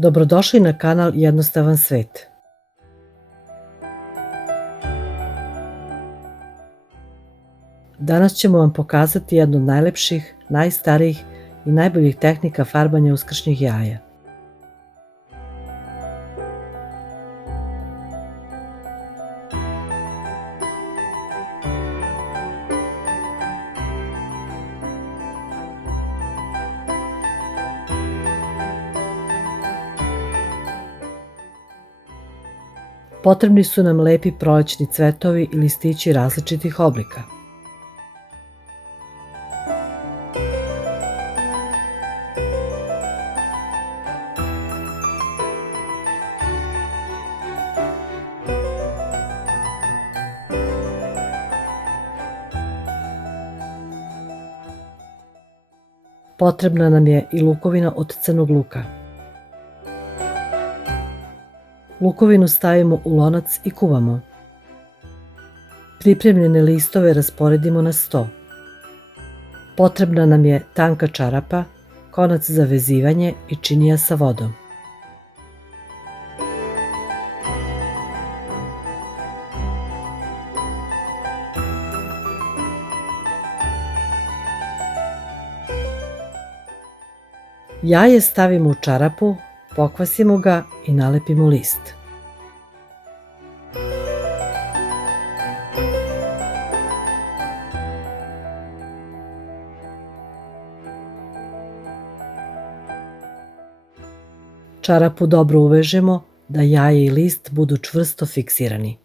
Dobrodošli na kanal Jednostavan svet. Danas ćemo vam pokazati jednu od najlepših, najstarijih i najboljih tehnika farbanja uskršnjih jaja. Potrebni su nam lepi prolećni cvetovi i listići različitih oblika. Potrebna nam je i lukovina od crnog luka. Lukovinu stavimo u lonac i kuvamo. Pripremljene listove rasporedimo na sto. Potrebna nam je tanka čarapa, konac za vezivanje i činija sa vodom. Jaje stavimo u čarapu, pokvasimo ga i nalepimo list. Čarapu dobro uvežemo da jaje i list budu čvrsto fiksirani.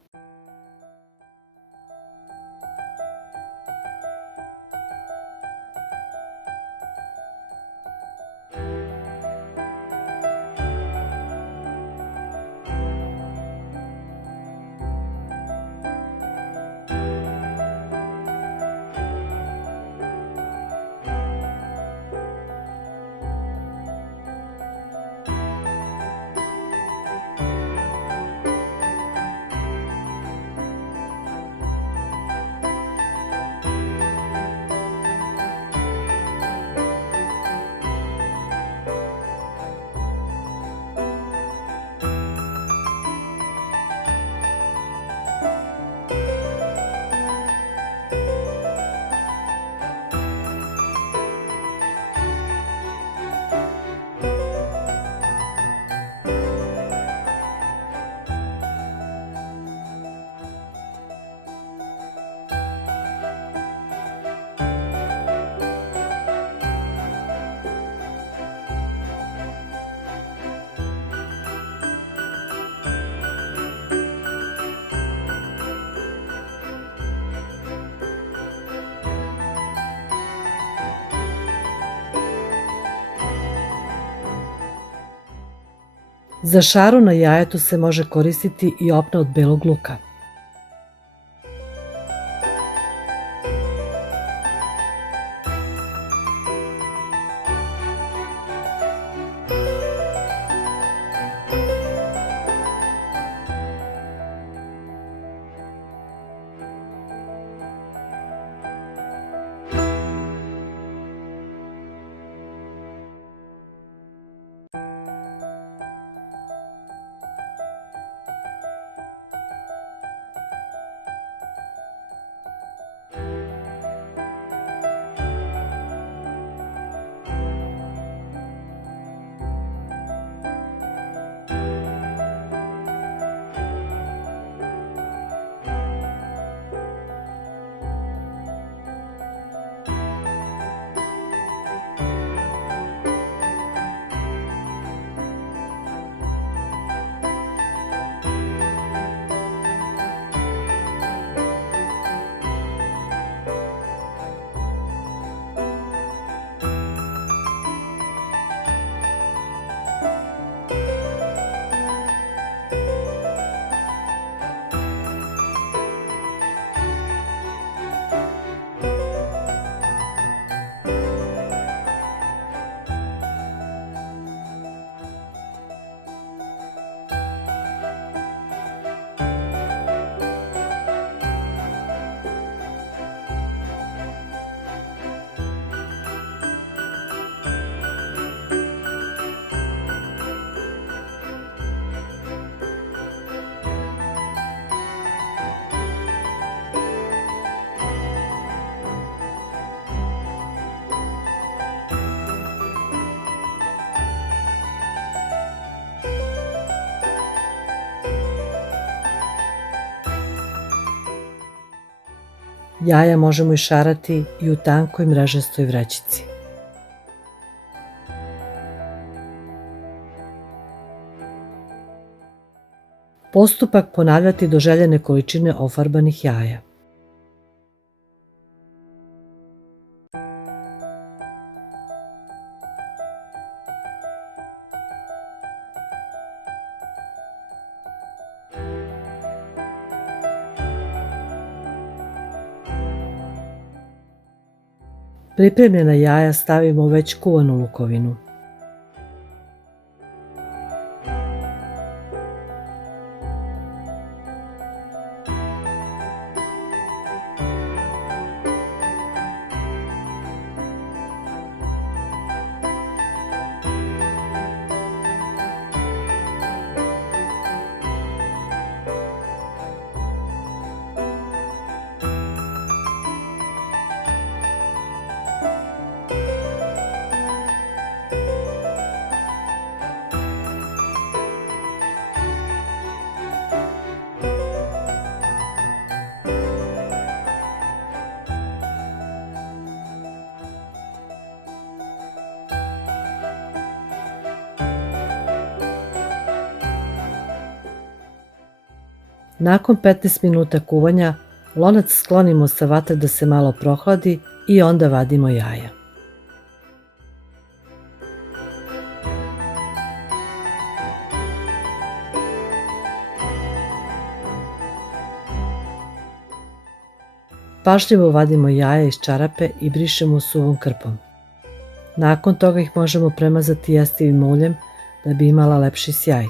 Za šaru na jajetu se može koristiti i opna od belog luka. Jaja možemo išarati i u tankoj mrežastoj vrećici. Postupak ponavljati do željene količine ofarbanih jaja. Pripremljena jaja stavimo u već kuvanu lukovinu. Nakon 15 minuta kuvanja, lonac sklonimo sa vatre da se malo prohladi i onda vadimo jaja. Pažljivo vadimo jaja iz čarape i brišemo suvom krpom. Nakon toga ih možemo premazati jestivim uljem da bi imala lepši sjaj.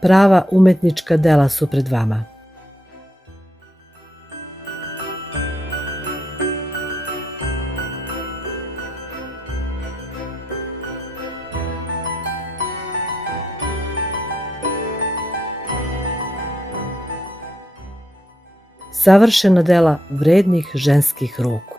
Prava umetnička dela su pred vama. Savršena dela vrednih ženskih ruku.